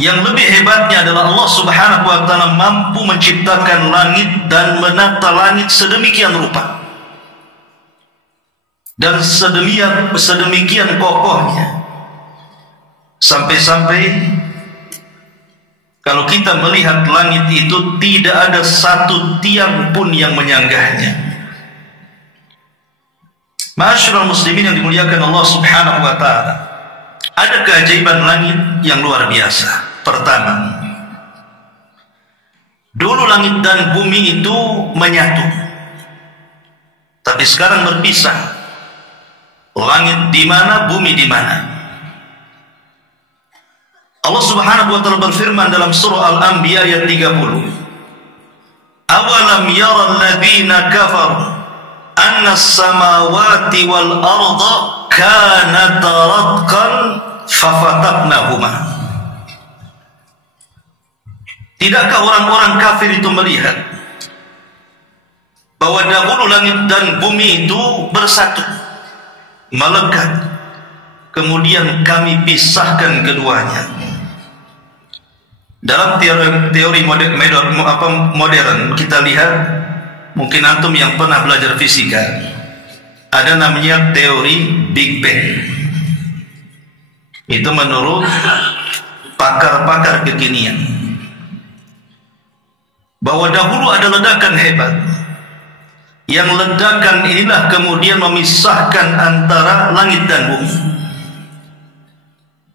Yang lebih hebatnya adalah Allah Subhanahu wa ta'ala mampu menciptakan langit dan menata langit sedemikian rupa dan sedemikian kokohnya, sampai-sampai kalau kita melihat langit itu tidak ada satu tiang pun yang menyanggahnya. Ma'asyiral muslimin yang dimuliakan Allah Subhanahu wa ta'ala, ada keajaiban langit yang luar biasa. Pertama, dulu langit dan bumi itu menyatu, tapi sekarang berpisah. Langit di mana, bumi di mana. Allah Subhanahu wa ta'ala berfirman dalam surah Al-Anbiya ayat 30. Awalam yara alladhina kafaru anna as-samawati wal arda kanata ratqan fafataqnahuma. Tidakkah orang-orang kafir itu melihat bahwa dahulu langit dan bumi itu bersatu, melekat, kemudian kami pisahkan keduanya. Dalam teori modern kita lihat, mungkin antum yang pernah belajar fisika, ada namanya teori Big Bang. Itu menurut pakar-pakar kekinian, bahwa dahulu ada ledakan hebat, yang ledakan inilah kemudian memisahkan antara langit dan bumi.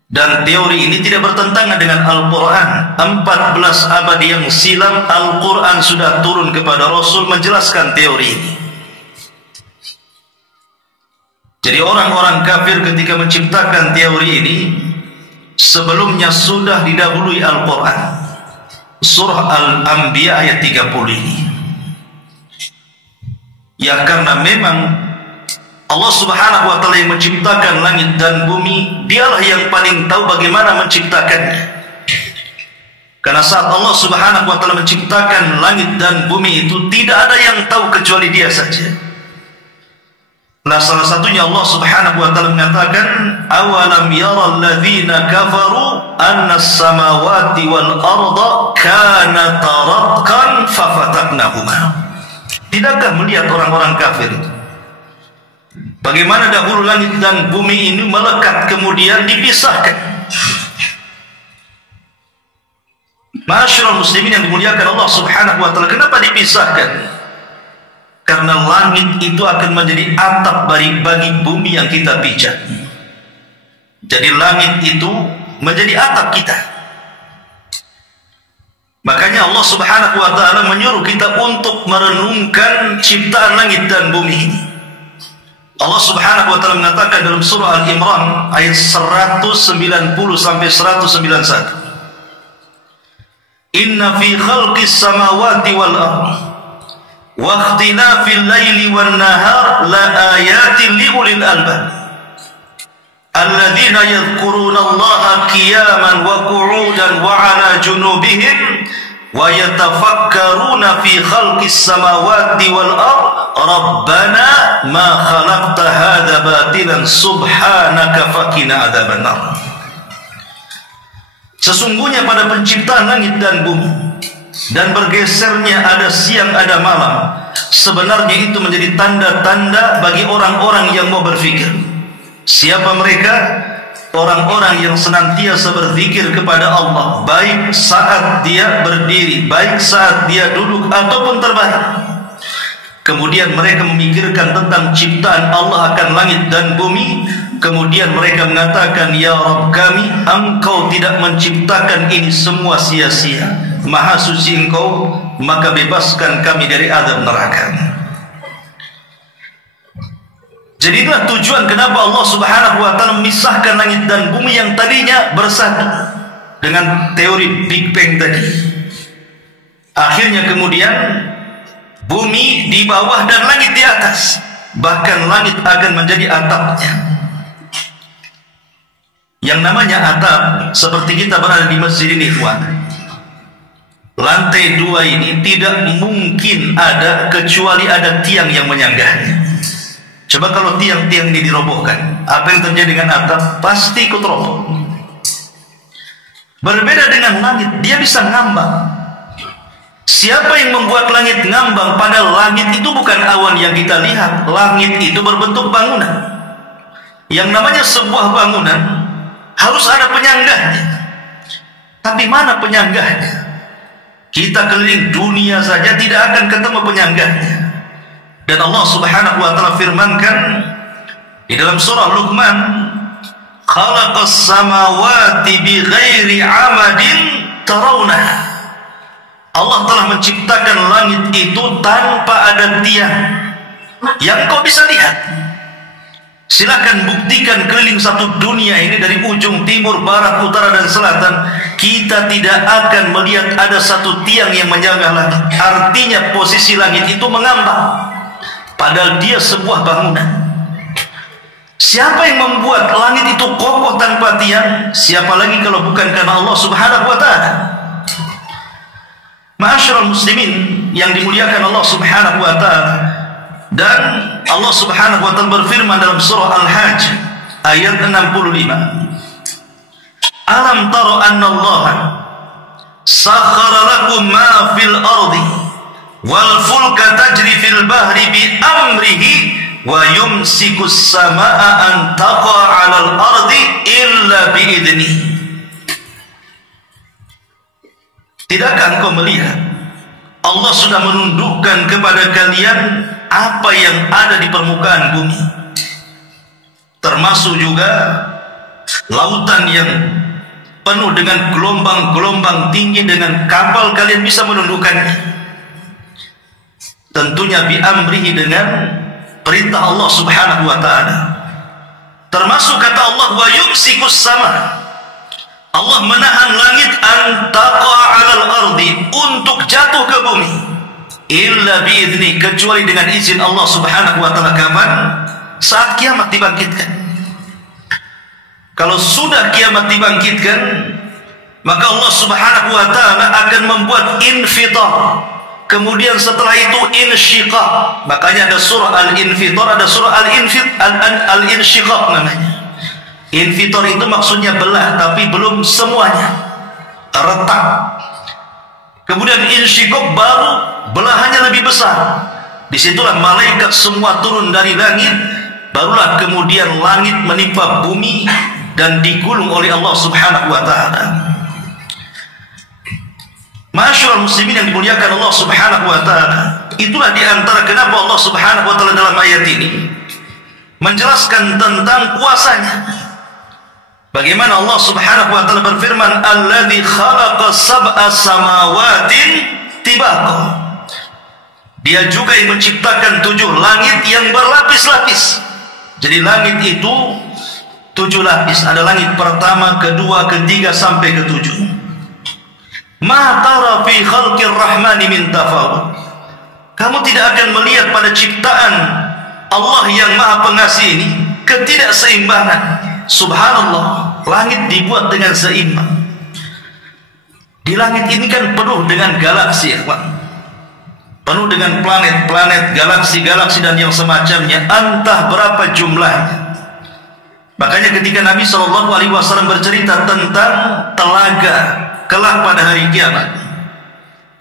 Dan teori ini tidak bertentangan dengan Al-Quran. 14 abad yang silam Al-Quran sudah turun kepada Rasul menjelaskan teori ini. Jadi orang-orang kafir ketika menciptakan teori ini, sebelumnya sudah didahului Al-Quran. Surah Al-Anbiya ayat 30 ini. Ya, karena memang Allah Subhanahu wa ta'ala yang menciptakan langit dan bumi, dialah yang paling tahu bagaimana menciptakannya. Karena saat Allah Subhanahu wa ta'ala menciptakan langit dan bumi itu, tidak ada yang tahu kecuali Dia saja. Nah, salah satunya Allah Subhanahu wa ta'ala mengatakan, awalam yara alladhina kafaru anna as-samawati wal arda kanata ratqan fafataqnahuma. Tidakkah melihat orang-orang kafir itu bagaimana dahulu langit dan bumi ini melekat kemudian dipisahkan? Ma'asyiral muslimin yang dimuliakan Allah Subhanahu wa ta'ala, kenapa dipisahkan? Karena langit itu akan menjadi atap bagi bumi yang kita pijak. Jadi langit itu menjadi atap kita. Makanya Allah Subhanahu wa ta'ala menyuruh kita untuk merenungkan ciptaan langit dan bumi ini. Allah Subhanahu wa ta'ala mengatakan dalam surah Al-Imran ayat 190 sampai 191. Inna fi khalqis samawati wal ardh wa ikhtilafil laili wan nahar la ayatin li ulil albab alladzina yadhkuruna Allaha qiyaman wa qu'udan wa 'ala junubihim wa yatafakkaruna fi khalqis samawati wal ardh rabbana ma khalaqta hadza batilan subhanaka faqina adzabannar. Sesungguhnya pada penciptaan langit dan bumi dan bergesernya ada siang ada malam, sebenarnya itu menjadi tanda-tanda bagi orang-orang yang mau berfikir. Siapa mereka? Orang-orang yang senantiasa berzikir kepada Allah, baik saat dia berdiri, baik saat dia duduk ataupun terbaring. Kemudian mereka memikirkan tentang ciptaan Allah akan langit dan bumi. Kemudian mereka mengatakan, ya Rabb kami, Engkau tidak menciptakan ini semua sia-sia. Maha suci Engkau, maka bebaskan kami dari azab neraka. Jadi itulah tujuan kenapa Allah Subhanahu wa ta'ala memisahkan langit dan bumi yang tadinya bersatu dengan teori Big Bang tadi. Akhirnya kemudian bumi di bawah dan langit di atas, bahkan langit akan menjadi atapnya. Yang namanya atap, seperti kita berada di masjid ini, lantai 2 ini tidak mungkin ada kecuali ada tiang yang menyanggahnya. Coba kalau tiang-tiang ini dirobohkan, apa yang terjadi dengan atap? Pasti ikut roboh. Berbeda dengan langit, dia bisa ngambang. Siapa yang membuat langit ngambang? Padahal langit itu bukan awan yang kita lihat. Langit itu berbentuk bangunan. Yang namanya sebuah bangunan harus ada penyanggahnya. Tapi mana penyanggahnya? Kita keliling dunia saja tidak akan ketemu penyanggahnya. Dan Allah Subhanahu wa taala firmankan di dalam surah Luqman, "Khalaqas samawati bighairi 'amadin tarawnaha." Allah telah menciptakan langit itu tanpa ada tiang yang kau bisa lihat. Silakan buktikan keliling satu dunia ini dari ujung timur, barat, utara, dan selatan. Kita tidak akan melihat ada satu tiang yang menjaga langit. Artinya posisi langit itu mengambang, padahal dia sebuah bangunan. Siapa yang membuat langit itu kokoh tanpa tiang? Siapa lagi kalau bukan karena Allah Subhanahu wa ta'ala? Ma'asyiral muslimin yang dimuliakan Allah Subhanahu wa ta'ala. Dan Allah Subhanahu wa ta'ala berfirman dalam surah Al-Hajj ayat 65, "Alam tara anna Allah sakhkhara lakum ma fil ardi wal fulka tajri fil bahri bi amrihi wa yumsikus samaa'a an taqa 'alal ardi illa bi idnihi." Tidakkah engkau melihat Allah sudah menundukkan kepada kalian apa yang ada di permukaan bumi, termasuk juga lautan yang penuh dengan gelombang-gelombang tinggi, dengan kapal kalian bisa menundukkannya. Tentunya bi amrihi, dengan perintah Allah Subhanahu wa ta'ala. Termasuk kata Allah, wa yumsikus sama, Allah menahan langit antaqa 'alal ardi, untuk jatuh ke bumi, illa biizni, kecuali dengan izin Allah Subhanahu wa ta'ala. Kapan? Saat kiamat dibangkitkan. Kalau sudah kiamat dibangkitkan, maka Allah Subhanahu wa ta'ala akan membuat infitar. Kemudian setelah itu insyiqaq. Makanya ada surah al-infitar, ada surah al-insyiqaq namanya. Infitar itu maksudnya belah, tapi belum semuanya, retak. Kemudian insyiqaq, baru belahannya lebih besar. Disitulah malaikat semua turun dari langit. Barulah kemudian langit menimpa bumi dan digulung oleh Allah Subhanahu wa ta'ala. Ma'asyiral muslimin yang dimuliakan Allah Subhanahu wa ta'ala, itulah diantara kenapa Allah Subhanahu wa ta'ala dalam ayat ini menjelaskan tentang kuasanya. Bagaimana Allah Subhanahu wa ta'ala berfirman, "Alladzi khalaqa sab'a samawatin tibaqa." Dia juga yang menciptakan 7 langit yang berlapis-lapis. Jadi langit itu 7 lapis. Ada langit pertama, kedua, ketiga, sampai ke-7. Ma tara fi khalqir rahmani min tafawut. Kamu tidak akan melihat pada ciptaan Allah yang Maha Pengasih ini ketidakseimbangan. Subhanallah, langit dibuat dengan seimbang. Di langit ini kan penuh dengan galaksi, ya, Pak. Penuh dengan planet-planet, galaksi-galaksi dan yang semacamnya, entah berapa jumlahnya. Makanya ketika Nabi SAW bercerita tentang telaga kelak pada hari kiamat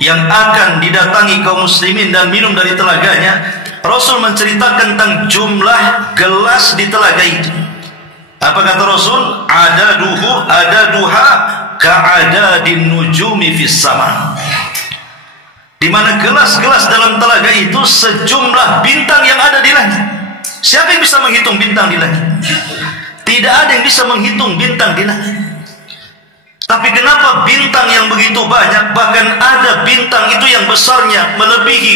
yang akan didatangi kaum muslimin dan minum dari telaganya, Rasul menceritakan tentang jumlah gelas di telaga itu. Apa kata Rasul? Adaduha ka'adadin nujumi fis sama. Di mana gelas-gelas dalam telaga itu sejumlah bintang yang ada di langit. Siapa yang bisa menghitung bintang di langit? Tidak ada yang bisa menghitung bintang di langit. Tapi kenapa bintang yang begitu banyak, bahkan ada bintang itu yang besarnya melebihi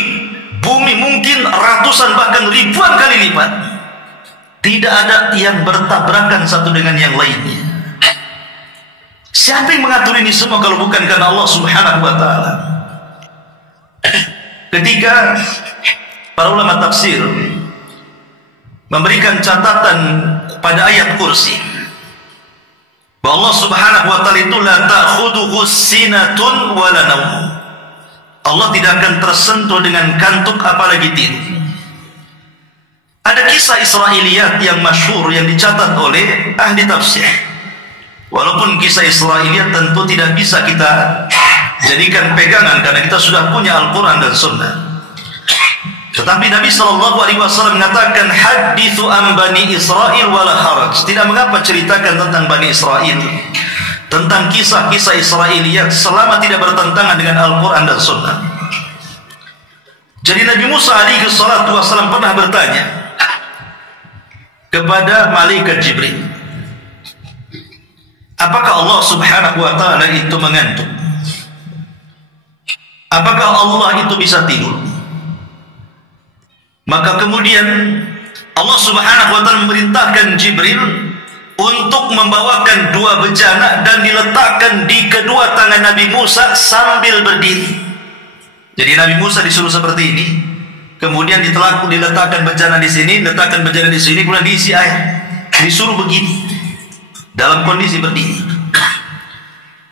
bumi mungkin ratusan bahkan ribuan kali lipat. Tidak ada yang bertabrakan satu dengan yang lainnya. Siapa yang mengatur ini semua kalau bukan karena Allah Subhanahu wa ta'ala? Ketika para ulama tafsir memberikan catatan pada ayat kursi, bahwa Allah Subhanahu wa ta'ala itu la ta'khudhuhu sinatun wa la naum. Allah tidak akan tersentuh dengan kantuk apalagi tidur. Ada kisah Israiliyat yang masyhur yang dicatat oleh ahli tafsir. Walaupun kisah Israiliyat tentu tidak bisa kita jadikan pegangan karena kita sudah punya Al-Quran dan Sunnah. Tetapi Nabi SAW mengatakan, hadithu an Bani Israel wala haraj. Tidak mengapa ceritakan tentang Bani Israel, tentang kisah-kisah Israiliyat, selama tidak bertentangan dengan Al-Quran dan Sunnah. Jadi Nabi Musa SAW pernah bertanya kepada malaikat Jibril, apakah Allah Subhanahu wa ta'ala itu mengantuk? Apakah Allah itu bisa tidur? Maka kemudian Allah Subhanahu wa ta'ala memerintahkan Jibril untuk membawakan 2 bejana dan diletakkan di kedua tangan Nabi Musa sambil berdiri. Jadi Nabi Musa disuruh seperti ini, kemudian diletakkan bejana di sini, letakkan bejana di sini, kemudian diisi air. Disuruh begini dalam kondisi berdiri.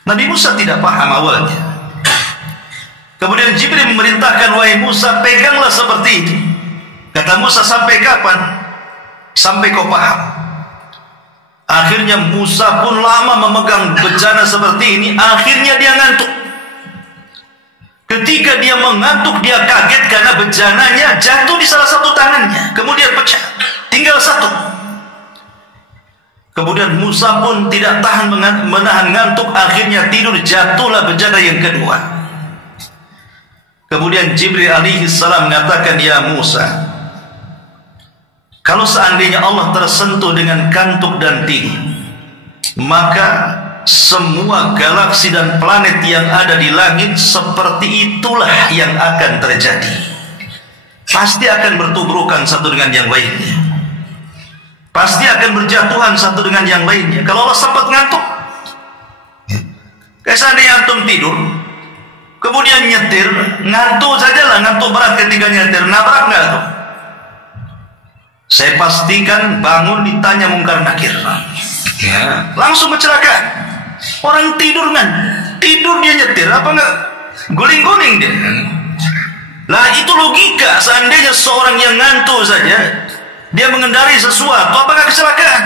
Nabi Musa tidak paham awalnya. Kemudian Jibril memerintahkan, wahai Musa, peganglah seperti itu. Kata Musa, sampai kapan? Sampai kau paham. Akhirnya Musa pun lama memegang bejana seperti ini. Akhirnya dia ngantuk. Ketika dia mengantuk, dia kaget karena bejananya jatuh di salah satu tangannya, kemudian pecah, tinggal satu. Kemudian Musa pun tidak tahan menahan ngantuk, akhirnya tidur, jatuhlah bejana yang kedua. Kemudian Jibril alaihi salam mengatakan, ya Musa, kalau seandainya Allah tersentuh dengan kantuk dan tidur, maka semua galaksi dan planet yang ada di langit seperti itulah yang akan terjadi. Pasti akan bertubrukan satu dengan yang lainnya. Pasti akan berjatuhan satu dengan yang lainnya. Kalau Allah sempat ngantuk, kayak seandainya antum tidur, kemudian nyetir, ngantuk sajalah, ngantuk berat ketika nyetir, nabrak nggak tuh? Saya pastikan bangun ditanya mungkar nakir, ya, langsung kecelakaan. Orang tidur dia nyetir, apa enggak guling-guling dia? Lah itu logika, seandainya seorang yang ngantuk saja dia mengendarai sesuatu, apa enggak kecelakaan?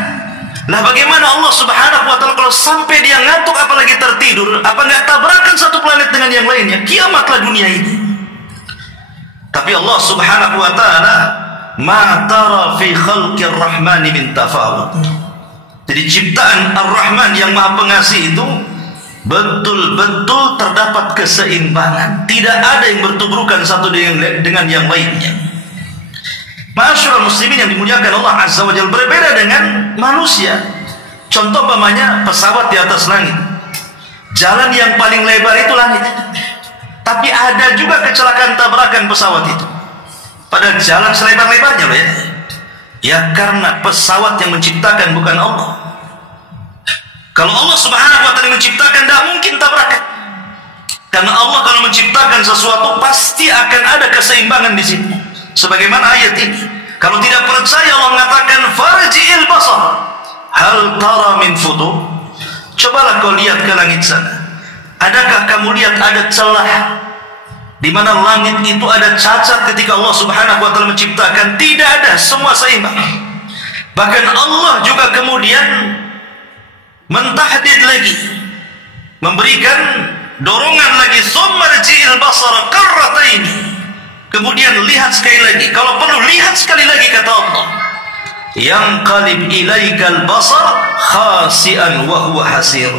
Lah bagaimana Allah Subhanahu wa ta'ala kalau sampai dia ngantuk apalagi tertidur, apa enggak tabrakan satu planet dengan yang lainnya? Kiamatlah dunia ini. Tapi Allah Subhanahu wa ta'ala, ma tara fi khalqir rahmani min tafawut. Jadi ciptaan Ar-Rahman yang Maha Pengasih itu betul-betul terdapat keseimbangan. Tidak ada yang bertubrukan satu dengan yang lainnya. Ma'asyiral muslimin yang dimuliakan Allah Azza wa Jalla, berbeda dengan manusia. Contoh umpamanya pesawat di atas langit. Jalan yang paling lebar itu langit. Tapi ada juga kecelakaan tabrakan pesawat itu. Padahal jalan selebar-lebarnya loh ya. Ya karena pesawat yang menciptakan bukan Allah. Kalau Allah Subhanahu wa ta'ala menciptakan, tidak mungkin tabrakan. Karena Allah kalau menciptakan sesuatu pasti akan ada keseimbangan di situ. Sebagaimana ayat ini. Kalau tidak percaya, Allah mengatakan farji'il basar hal tara min futur. Cobalah kau lihat ke langit sana. Adakah kamu lihat ada celah di mana langit itu ada cacat ketika Allah Subhanahu wa ta'ala menciptakan? Tidak ada, semua seimbang. Bahkan Allah juga kemudian mentahdid lagi, memberikan dorongan lagi, summarji'il basara karrataini. Kemudian lihat sekali lagi, kalau perlu lihat sekali lagi, kata Allah, yang qalib ilaikal basar khasi'an wa huwa hasir.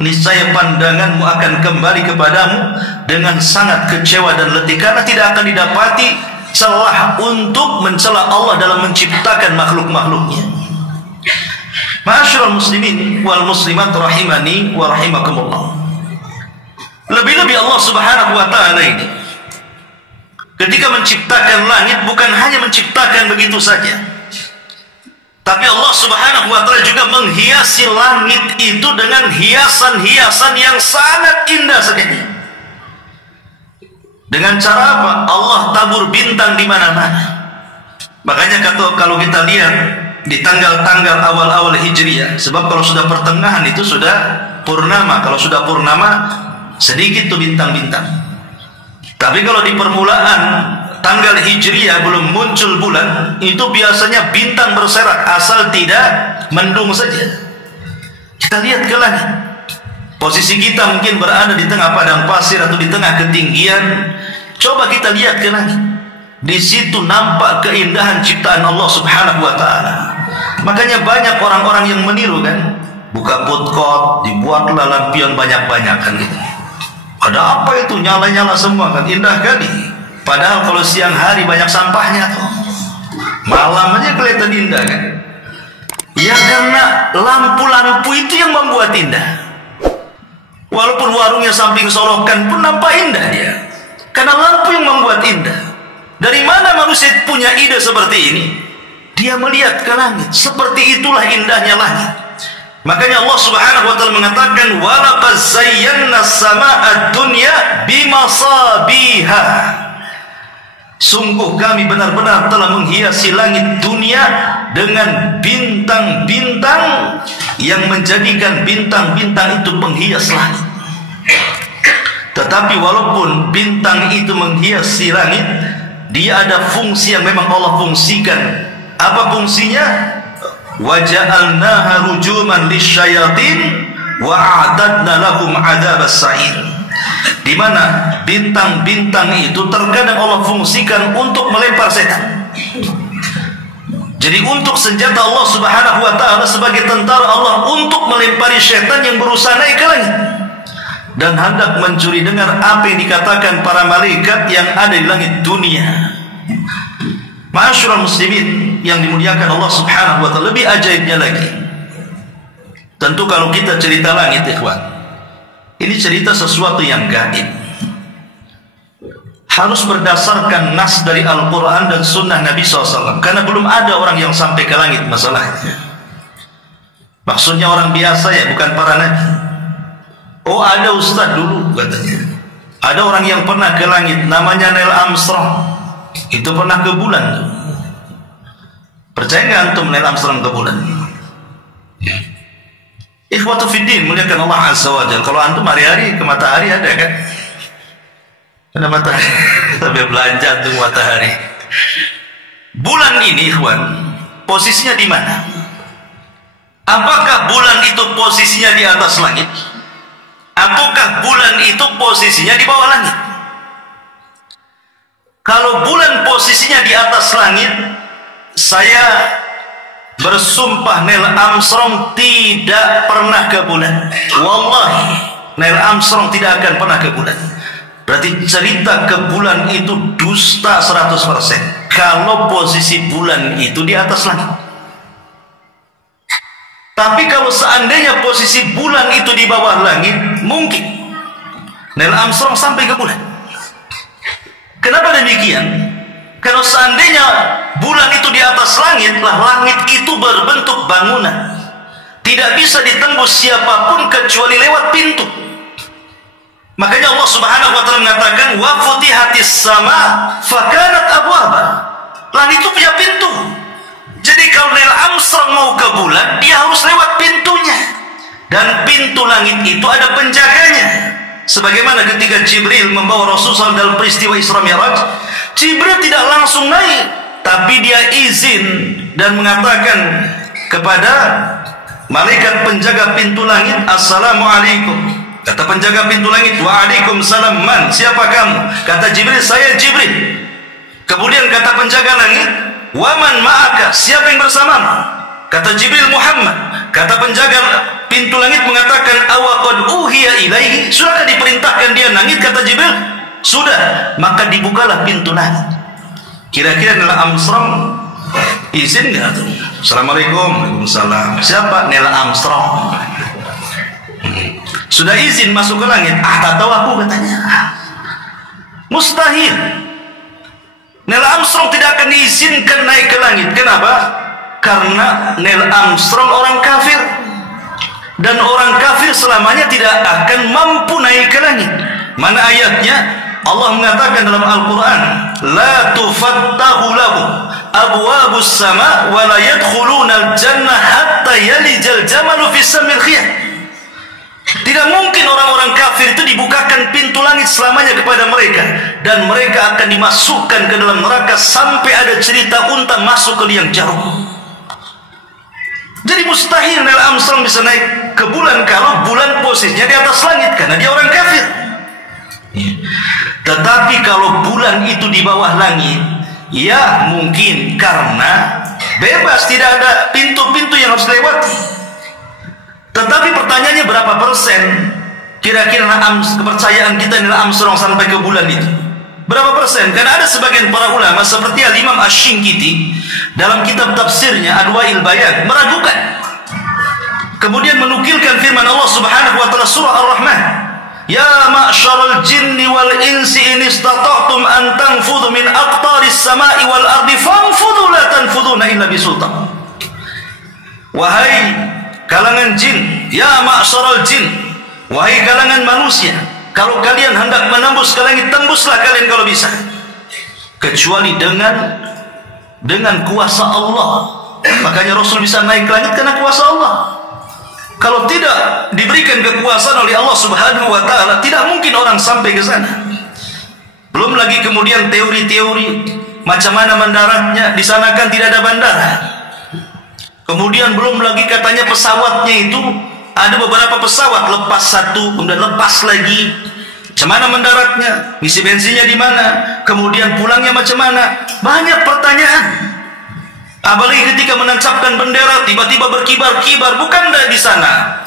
Niscaya pandanganmu akan kembali kepadamu dengan sangat kecewa dan letih, karena tidak akan didapati celah untuk mencela Allah dalam menciptakan makhluk-makhluknya. Ma'asyiral muslimin wal muslimat rahimani wa rahimakumullah. Lebih-lebih Allah Subhanahu wa ta'ala ini ketika menciptakan langit bukan hanya menciptakan begitu saja, tapi Allah Subhanahu wa ta'ala juga menghiasi langit itu dengan hiasan-hiasan yang sangat indah sekali. Dengan cara apa? Allah tabur bintang di mana-mana. Makanya kalau kita lihat di tanggal-tanggal awal-awal Hijriah, sebab kalau sudah pertengahan itu sudah purnama. Kalau sudah purnama sedikit tuh bintang-bintang. Tapi kalau di permulaan tanggal Hijriah belum muncul bulan, itu biasanya bintang berserak asal tidak mendung saja. Kita lihat ke langit. Posisi kita mungkin berada di tengah padang pasir atau di tengah ketinggian. Coba kita lihat ke langit. Di situ nampak keindahan ciptaan Allah Subhanahu wa taala. Makanya banyak orang-orang yang meniru kan. Buka putkot, dibuatlah lampion banyak-banyak kan gitu. Ada apa itu? Nyala-nyala semua kan, indah kali. Padahal kalau siang hari banyak sampahnya tuh. Malam aja kelihatan indah kan. Ya karena lampu-lampu itu yang membuat indah. Walaupun warungnya samping solokan pun nampak indah dia. Karena lampu yang membuat indah. Dari mana manusia punya ide seperti ini? Dia melihat ke langit. Seperti itulah indahnya langit. Makanya Allah Subhanahu wa taala mengatakan walaqad zayyana as-samaa'a ad-dunya bimasabiha. Sungguh kami benar-benar telah menghiasi langit dunia dengan bintang-bintang yang menjadikan bintang-bintang itu penghias langit. Tetapi walaupun bintang itu menghiasi langit, dia ada fungsi yang memang Allah fungsikan. Apa fungsinya? Waja'alnaha rujuman lisyayatin wa a'tadna lahum 'adzabas sa'ir. Di mana bintang-bintang itu terkadang Allah fungsikan untuk melempar setan. Jadi untuk senjata Allah Subhanahu wa taala sebagai tentara Allah untuk melempari setan yang berusaha naik ke langit dan hendak mencuri dengar apa yang dikatakan para malaikat yang ada di langit dunia. Ma'asyiral muslimin yang dimuliakan Allah Subhanahu wa taala, lebih ajaibnya lagi. Tentu kalau kita cerita langit, ikhwan, ini cerita sesuatu yang gaib. Harus berdasarkan nas dari Al-Quran dan Sunnah Nabi SAW. Karena belum ada orang yang sampai ke langit masalahnya. Maksudnya orang biasa ya, bukan para nabi. Oh ada ustaz dulu katanya. Ada orang yang pernah ke langit, namanya Neil Armstrong. Itu pernah ke bulan tuh. Percaya nggak antum Neil Armstrong ke bulan? Ikhwatu fiddin, muliakan Allah Azza wa Jalla. Kalau antum hari-hari ke matahari ada kan? Ada matahari. Sampai belanja tuh matahari. Bulan ini, ikhwan, posisinya di mana? Apakah bulan itu posisinya di atas langit? Ataukah bulan itu posisinya di bawah langit? Kalau bulan posisinya di atas langit, saya bersumpah Neil Armstrong tidak pernah ke bulan. Wallahi, Neil Armstrong tidak akan pernah ke bulan. Berarti cerita ke bulan itu dusta 100%. Kalau posisi bulan itu di atas langit. Tapi kalau seandainya posisi bulan itu di bawah langit, mungkin Neil Armstrong sampai ke bulan. Kenapa demikian? Kalau seandainya bulan itu di atas langit, lah langit itu berbentuk bangunan. Tidak bisa ditembus siapapun kecuali lewat pintu. Makanya Allah Subhanahu wa taala mengatakan wa futihatis sama fakanat abwaba. Langit itu punya pintu. Jadi kalau Neil Armstrong mau ke bulan, dia harus lewat pintunya. Dan pintu langit itu ada penjaganya. Sebagaimana ketika Jibril membawa Rasulullah dalam peristiwa Isra Mi'raj, Jibril tidak langsung naik, tapi dia izin dan mengatakan kepada malaikat penjaga pintu langit, Assalamualaikum. Kata penjaga pintu langit, Waalaikumsalam, man, siapa kamu? Kata Jibril, saya Jibril. Kemudian kata penjaga langit, Waman ma'aka, siapa yang bersamamu? Kata Jibril, Muhammad. Kata penjaga pintu langit mengatakan, awaqad uhiya ilaihi, sudahkah diperintahkan dia langit? Kata Jibril, sudah. Maka dibukalah pintu langit. Kira-kira Neil Armstrong izin nggak tuh? Assalamualaikum. Waalaikumsalam. Siapa? Neil Armstrong. Sudah izin masuk ke langit. Tak tahu aku katanya. Mustahil. Neil Armstrong tidak akan diizinkan naik ke langit. Kenapa? Karena Neil Armstrong orang kafir. Dan orang kafir selamanya tidak akan mampu naik ke langit. Mana ayatnya? Allah mengatakan dalam Al-Quran, La tufattahu lahum abwabus sama wa la yadkhuluna al-jannah hatta yalijal jamalu fi sammil khiyat. Tidak mungkin orang-orang kafir itu dibukakan pintu langit selamanya kepada mereka, dan mereka akan dimasukkan ke dalam neraka sampai ada cerita unta masuk ke liang jarum. Jadi mustahil Neil Armstrong bisa naik ke bulan kalau bulan posisinya di atas langit, karena dia orang kafir. Tetapi kalau bulan itu di bawah langit, ya mungkin karena bebas, tidak ada pintu-pintu yang harus dilewati. Tetapi pertanyaannya, berapa persen kira-kira kepercayaan kita Neil Armstrong sampai ke bulan itu? Berapa persen? Karena ada sebagian para ulama seperti Al-Imam Asy-Syinkiti dalam kitab tafsirnya Adwa'il Bayan meragukan. Kemudian menukilkan firman Allah Subhanahu wa taala surah Ar-Rahman, "Ya ma'syaral jinni wal insi in istata'tum an tanfudhu min aqtaris sama'i wal ardi fanfudhu la tanfudhuna illa bisultan." Wahai kalangan jin, ya ma'syaral jin, wahai kalangan manusia, kalau kalian hendak menembus ke langit, tembuslah kalian kalau bisa, kecuali dengan kuasa Allah. Makanya Rasul bisa naik ke langit karena kuasa Allah. Kalau tidak diberikan kekuasaan oleh Allah Subhanahu wa taala, tidak mungkin orang sampai ke sana. Belum lagi kemudian teori-teori macam mana mendaratnya, di sana kan tidak ada bandara. Kemudian belum lagi katanya pesawatnya itu ada beberapa pesawat, lepas satu kemudian lepas lagi. Macam mana mendaratnya? Isi bensinnya di mana? Kemudian pulangnya macam mana? Banyak pertanyaan. Apalagi ketika menancapkan bendera tiba-tiba berkibar-kibar, bukan di sana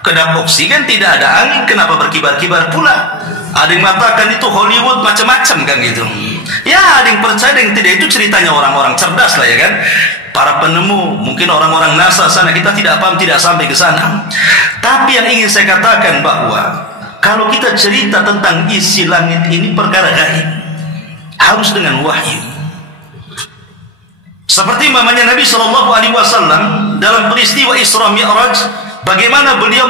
kedap oksigen, tidak ada angin, kenapa berkibar-kibar pula? Ada yang mengatakan itu Hollywood, macam-macam kan gitu. Ya, ada yang percaya, ada yang tidak. Itu ceritanya orang-orang cerdas lah ya kan, para penemu, mungkin orang-orang NASA sana. Kita tidak paham, tidak sampai ke sana. Tapi yang ingin saya katakan bahwa kalau kita cerita tentang isi langit ini perkara gaib, harus dengan wahyu. Seperti mamanya Nabi Shallallahu Alaihi Wasallam dalam peristiwa Isra Mi'raj, bagaimana beliau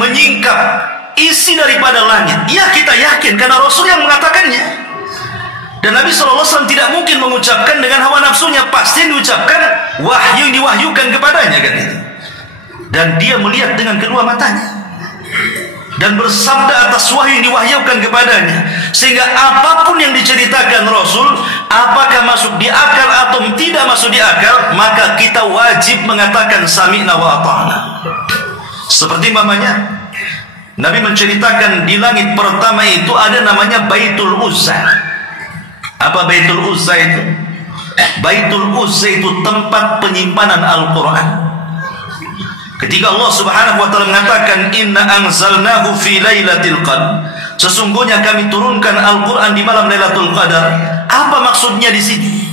menyingkap isi daripada langit. Ya, kita yakin karena Rasul yang mengatakannya. Dan Nabi Shallallahu Alaihi Wasallam tidak mungkin mengucapkan dengan hawa nafsunya, pasti diucapkan wahyu yang diwahyukan kepadanya kan itu. Dan dia melihat dengan kedua matanya dan bersabda atas wahyu yang diwahyukan kepadanya, sehingga apapun yang diceritakan Rasul, apakah masuk di akal atau tidak masuk di akal, maka kita wajib mengatakan sami'na wa ata'na. Seperti mamanya Nabi menceritakan di langit pertama itu ada namanya Baitul Uzza. Apa Baitul Uzza itu? Baitul Uzza itu tempat penyimpanan Al-Quran. Ketika Allah Subhanahu wa taala mengatakan inna anzalnahu fi lailatul qadar, sesungguhnya kami turunkan Al-Qur'an di malam Lailatul Qadar. Apa maksudnya di sini?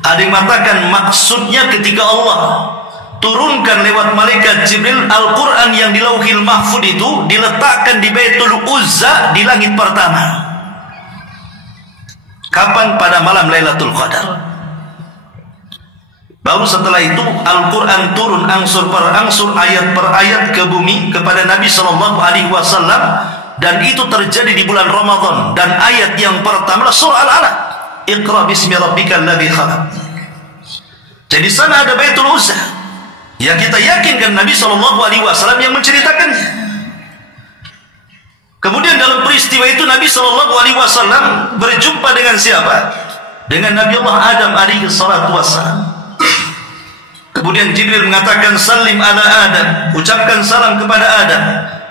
Ada yang mengatakan maksudnya ketika Allah turunkan lewat malaikat Jibril Al-Qur'an yang di Lauhil Mahfuz itu diletakkan di Baitul Uzza di langit pertama. Kapan? Pada malam Lailatul Qadar. Baru setelah itu Al-Quran turun angsur per angsur, ayat per ayat ke bumi kepada Nabi Shallallahu Alaihi Wasallam, dan itu terjadi di bulan Ramadan. Dan ayat yang pertama surah Al-Alaq, Iqra bismi rabbikal ladzi khalaq. Jadi sana ada Baitul Uzza yang kita yakinkan Nabi Shallallahu Alaihi Wasallam yang menceritakannya. Kemudian dalam peristiwa itu Nabi Shallallahu Alaihi Wasallam berjumpa dengan siapa? Dengan Nabi Allah Adam alaihi salatu wassalam. Kemudian Jibril mengatakan salim ala Adam, ucapkan salam kepada Adam.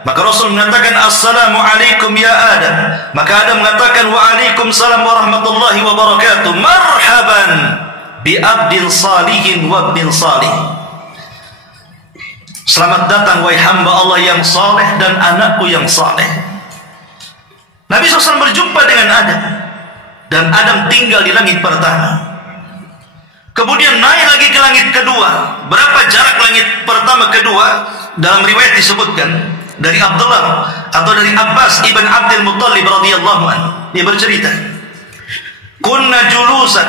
Maka Rasul mengatakan assalamualaikum ya Adam. Maka Adam mengatakan waalaikumsalam warahmatullahi wabarakatuh. Marhaban bi abdin salihin wa abdin salih. Selamat datang wahai hamba Allah yang saleh dan anakku yang saleh. Nabi SAW berjumpa dengan Adam, dan Adam tinggal di langit pertama. Kemudian naik lagi ke langit kedua. Berapa jarak langit pertama kedua? Dalam riwayat disebutkan dari Abdullah atau dari Abbas ibn Abdul Muttalib radhiyallahu anhu, dia bercerita, kunna julusan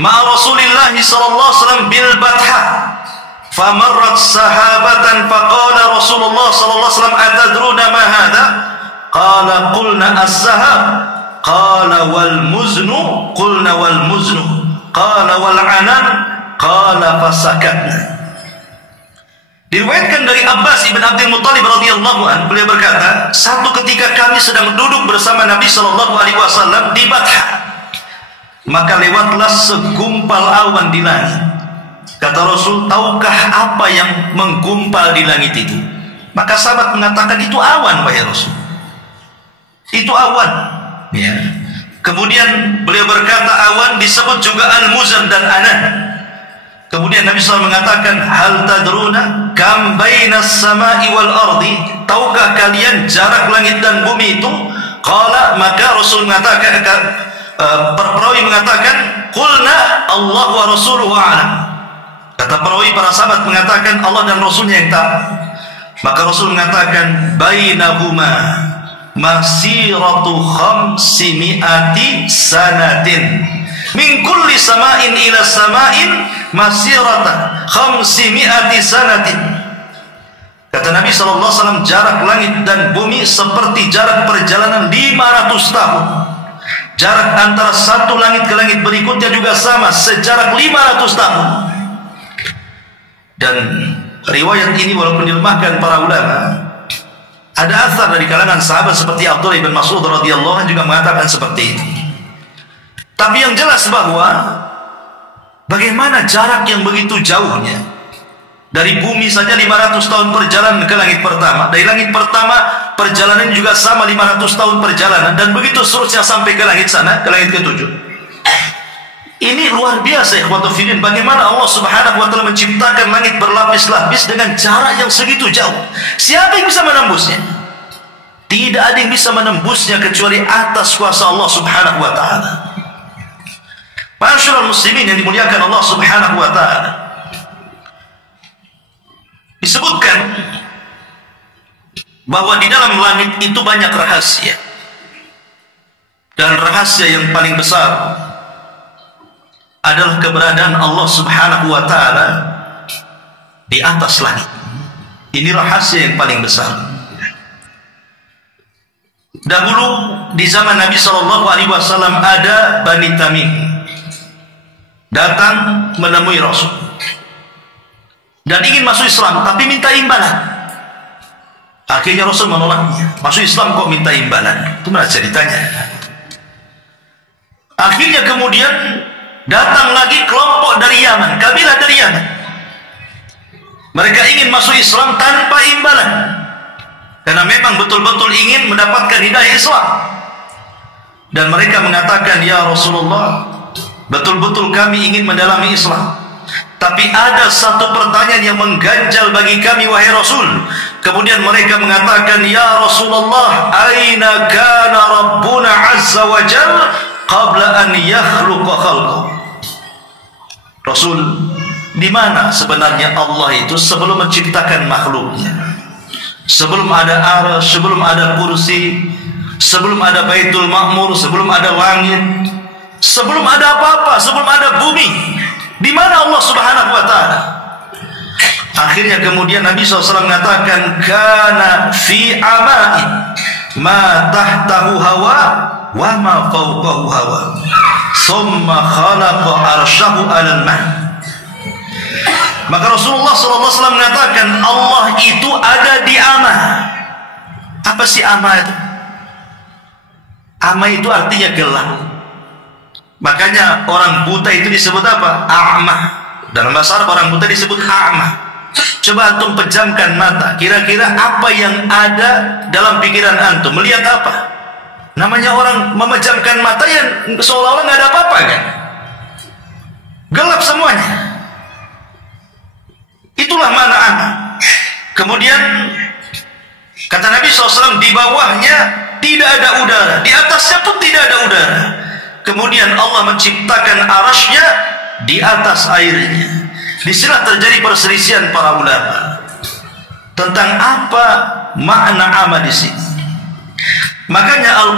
ma'a Rasulillah sallallahu alaihi wasallam bil Batha, famarrat sahabatan faqala Rasulullah sallallahu alaihi wasallam atadruna ma hadha? Qala qulna as-sahab. Qala wal muznu? Qulna wal muznu. Qala wal anan, qala fasakatna. Diriwayatkan dari Abbas ibn Abdul Muttalib radhiyallahu anhu, beliau berkata, satu ketika kami sedang duduk bersama Nabi sallallahu alaihi wasallam di Batha, maka lewatlah segumpal awan di langit. Kata Rasul, tahukah apa yang menggumpal di langit itu? Maka sahabat mengatakan, itu awan, wahai Rasul. Itu awan. Ya. Kemudian beliau berkata, awan disebut juga al-muzan dan anan. Kemudian Nabi SAW mengatakan, hal tadruna kam bainas samai wal ardi? Tahukah kalian jarak langit dan bumi itu? Qala, maka Rasul mengatakan, perawi mengatakan, qulna Allah wa rasuluhu a'lam. Kata perawi, para sahabat mengatakan, Allah dan Rasulnya yang tahu. Maka Rasul mengatakan, bainahuma masiratu khamsimi'ati sanatin, min kulli sama'in ila sama'in masirata khamsimi'ati sanatin. Kata Nabi SAW, jarak langit dan bumi seperti jarak perjalanan 500 tahun. Jarak antara satu langit ke langit berikutnya juga sama, sejarak 500 tahun. Dan riwayat ini walaupun dilemahkan para ulama, ada asar dari kalangan sahabat seperti Abdullah bin Mas'ud radhiyallahu anhu juga mengatakan seperti itu. Tapi yang jelas bahwa bagaimana jarak yang begitu jauhnya, dari bumi saja 500 tahun perjalanan ke langit pertama, dari langit pertama perjalanan juga sama 500 tahun perjalanan, dan begitu seterusnya sampai ke langit sana, ke langit ketujuh. Ini luar biasa, ikhwatu fillah, bagaimana Allah Subhanahu wa taala menciptakan langit berlapis-lapis dengan jarak yang segitu jauh. Siapa yang bisa menembusnya? Tidak ada yang bisa menembusnya kecuali atas kuasa Allah Subhanahu wa taala. Ma'asyiral muslimin yang dimuliakan Allah Subhanahu wa taala, disebutkan bahwa di dalam langit itu banyak rahasia. Dan rahasia yang paling besar adalah keberadaan Allah Subhanahu wa taala di atas langit. Ini rahasia yang paling besar. Dahulu di zaman Nabi SAW ada Bani Tamim datang menemui Rasul dan ingin masuk Islam, tapi minta imbalan. Akhirnya Rasul menolaknya. Masuk Islam kok minta imbalan? Itu mana ceritanya? Akhirnya kemudian datang lagi kelompok dari Yaman, kabilah dari Yaman. Mereka ingin masuk Islam tanpa imbalan, karena memang betul-betul ingin mendapatkan hidayah Islam. Dan mereka mengatakan, ya Rasulullah, betul-betul kami ingin mendalami Islam, tapi ada satu pertanyaan yang mengganjal bagi kami, wahai Rasul. Kemudian mereka mengatakan, ya Rasulullah, aina kana Rabbuna azza wa jalla qabla an yakhluqa khalqah? Rasul, di mana sebenarnya Allah itu sebelum menciptakan makhluknya? Sebelum ada arsy, sebelum ada kursi, sebelum ada Baitul Ma'mur, sebelum ada langit, sebelum ada apa-apa, sebelum ada bumi, di mana Allah Subhanahu wa taala? Akhirnya kemudian Nabi SAW mengatakan, kana fi ama'in ma tahtahu hawa wa ma fawqahu hawa summa khalaqa arsyahu alal ma'. Maka Rasulullah SAW mengatakan, Allah itu ada di Ama. Apa sih Ama itu? Ama itu artinya gelap. Makanya orang buta itu disebut apa? A'ma. Dalam bahasa Arab orang buta disebut a'ma. Coba antum pejamkan mata, kira-kira apa yang ada dalam pikiran antum? Melihat apa? Namanya orang memejamkan mata yang seolah-olah nggak ada apa-apa, kan? Gelap semuanya. Itulah mana ana. Kemudian kata Nabi SAW, di bawahnya tidak ada udara, di atasnya pun tidak ada udara. Kemudian Allah menciptakan arasy-Nya di atas airnya. Disinilah terjadi perselisihan para ulama tentang apa makna ama di sini. Makanya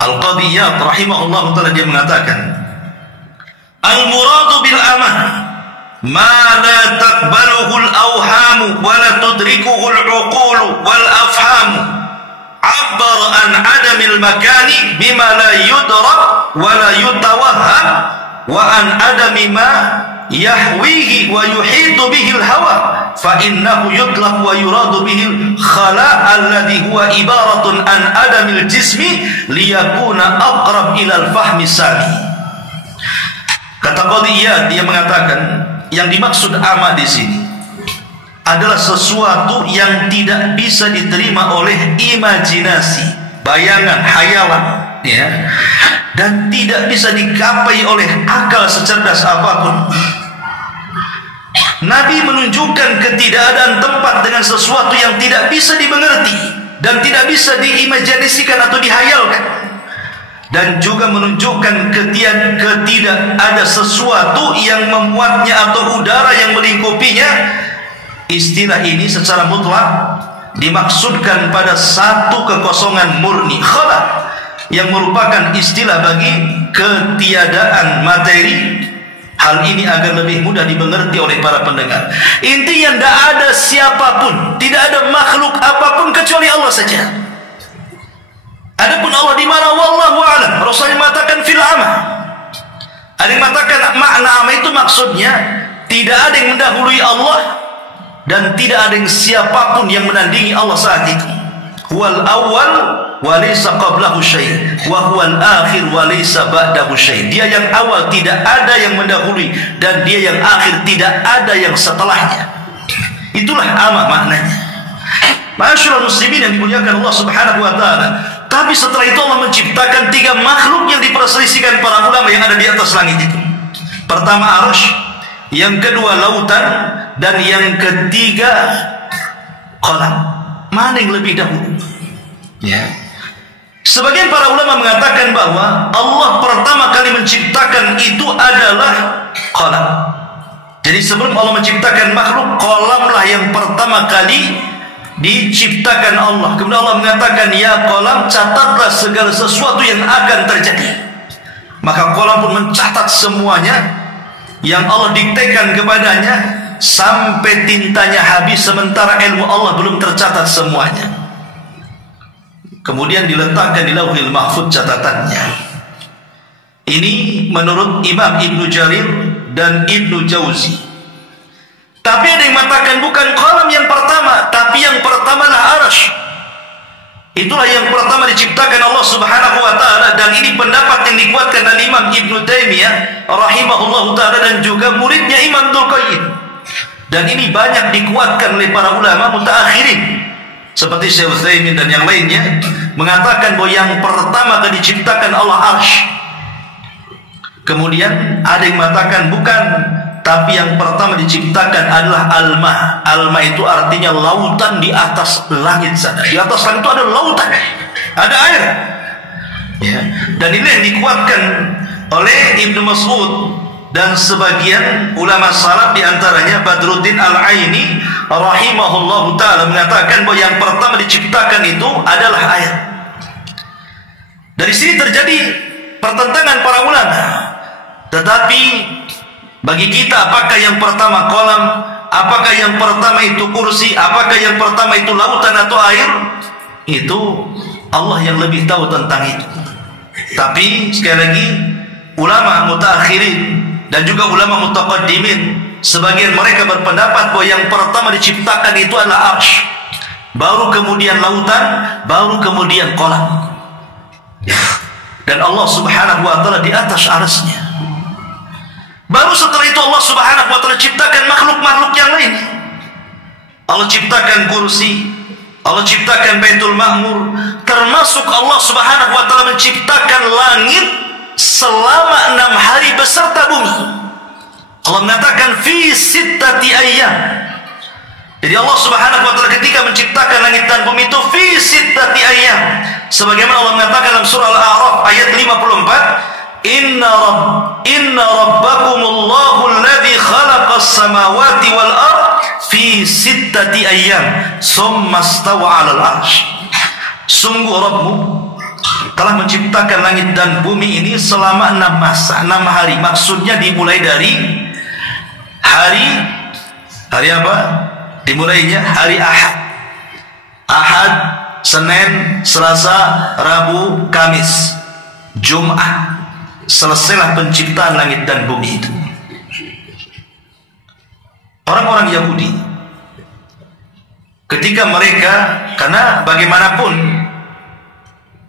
Al-Qadhi Iyad rahimahullah taala dia mengatakan, al-muradu bil amah ma la taqbaluhu al-awhamu wa la tudrikuhu al-uqulu wal afhamu, abbar an adamil makani bima la yudrak wa la yutawahham wa an adami ma yahwihi wa yuhitu bihi al-hawa fa innahu yutlaq wa yuradu bihi al-khala' alladhi huwa ibaratun an adamil jismi liyakuna aqrab ila al-fahmi sami. Kata Qadhi Iyad, dia mengatakan yang dimaksud ama di sini adalah sesuatu yang tidak bisa diterima oleh imajinasi, bayangan, hayalan, ya, dan tidak bisa digapai oleh akal secerdas apapun. Nabi menunjukkan ketidakadaan tempat dengan sesuatu yang tidak bisa dimengerti dan tidak bisa diimajinasikan atau dihayalkan, dan juga menunjukkan ketidak ada sesuatu yang memuatnya atau udara yang melingkupinya. Istilah ini secara mutlak dimaksudkan pada satu kekosongan murni, khala, yang merupakan istilah bagi ketiadaan materi. Hal ini agar lebih mudah dimengerti oleh para pendengar. Intinya tidak ada siapapun, tidak ada makhluk apapun kecuali Allah saja. Adapun Allah di mana, wallahu a'lam. Rasulullah mengatakan fil ama. Ada yang mengatakan makna ama itu maksudnya tidak ada yang mendahului Allah dan tidak ada yang siapapun yang menandingi Allah saat itu. Huwal awwal wa laysa qablahu syai' wa huwal akhir wa laysa ba'dahu syai'. Dia yang awal, tidak ada yang mendahului, dan dia yang akhir, tidak ada yang setelahnya. Itulah ama maknanya. Ma'asyiral muslimin yang dimuliakan Allah Subhanahu wa taala. Tapi setelah itu Allah menciptakan tiga makhluk yang diperselisihkan para ulama yang ada di atas langit itu. Pertama arsy, yang kedua lautan, dan yang ketiga qalam. Mana yang lebih dahulu? Ya. Sebagian para ulama mengatakan bahwa Allah pertama kali menciptakan itu adalah qalam. Jadi sebelum Allah menciptakan makhluk, qalamlah yang pertama kali diciptakan Allah. Kemudian Allah mengatakan, ya qalam, catatlah segala sesuatu yang akan terjadi. Maka qalam pun mencatat semuanya yang Allah diktekan kepadanya sampai tintanya habis, sementara ilmu Allah belum tercatat semuanya. Kemudian diletakkan di Lauhil Mahfuz catatannya. Ini menurut Imam Ibnu Jarir dan Ibnu Jauzi. Tapi ada yang mengatakan bukan qalam yang pertama, tapi yang pertama lah arsy. Itulah yang pertama diciptakan Allah Subhanahu wa taala, dan ini pendapat yang dikuatkan oleh Imam Ibnu Taimiyah rahimahullahu taala dan juga muridnya Imam Dzulqayyim. Dan ini banyak dikuatkan oleh para ulama mutaakhirin seperti Syekh Utsaimin dan yang lainnya, mengatakan bahwa yang pertama kali diciptakan Allah arsy. Kemudian ada yang mengatakan bukan, tapi yang pertama diciptakan adalah alma. Alma itu artinya lautan di atas langit sana. Di atas langit itu ada lautan, ada air. Ya. Dan ini yang dikuatkan oleh Ibnu Mas'ud dan sebagian ulama salaf, di antaranya Badruddin Al-Aini rahimahullahu taala mengatakan bahwa yang pertama diciptakan itu adalah air. Dari sini terjadi pertentangan para ulama. Tetapi bagi kita, apakah yang pertama kolam, apakah yang pertama itu kursi, apakah yang pertama itu lautan atau air, itu Allah yang lebih tahu tentang itu. Tapi sekali lagi, ulama mutaakhirin dan juga ulama mutaqaddimin, sebagian mereka berpendapat bahwa yang pertama diciptakan itu adalah arsy, baru kemudian lautan, baru kemudian kolam. Dan Allah Subhanahu wa taala di atas arsy-Nya. Baru setelah itu Allah Subhanahu wa taala ciptakan makhluk-makhluk yang lain. Allah ciptakan kursi, Allah ciptakan Baitul Ma'mur, termasuk Allah Subhanahu wa taala menciptakan langit selama 6 hari beserta bumi. Allah mengatakan fi sittati ayyam. Jadi Allah Subhanahu wa taala ketika menciptakan langit dan bumi itu fi sittati ayyam. Sebagaimana Allah mengatakan dalam surah Al-A'raf ayat 54, Inna rabbakumullahu alladhi khalaqas samawati wal ard fi sittati ayyam summa stawa 'alal 'arsy. Sungguh Rabbmu telah menciptakan langit dan bumi ini selama 6 masa, 6 hari. Maksudnya dimulai dari hari apa? Dimulainya hari Ahad. Ahad, Senin, Selasa, Rabu, Kamis, Jumat. Selesailah penciptaan langit dan bumi itu. Orang-orang Yahudi ketika mereka, karena bagaimanapun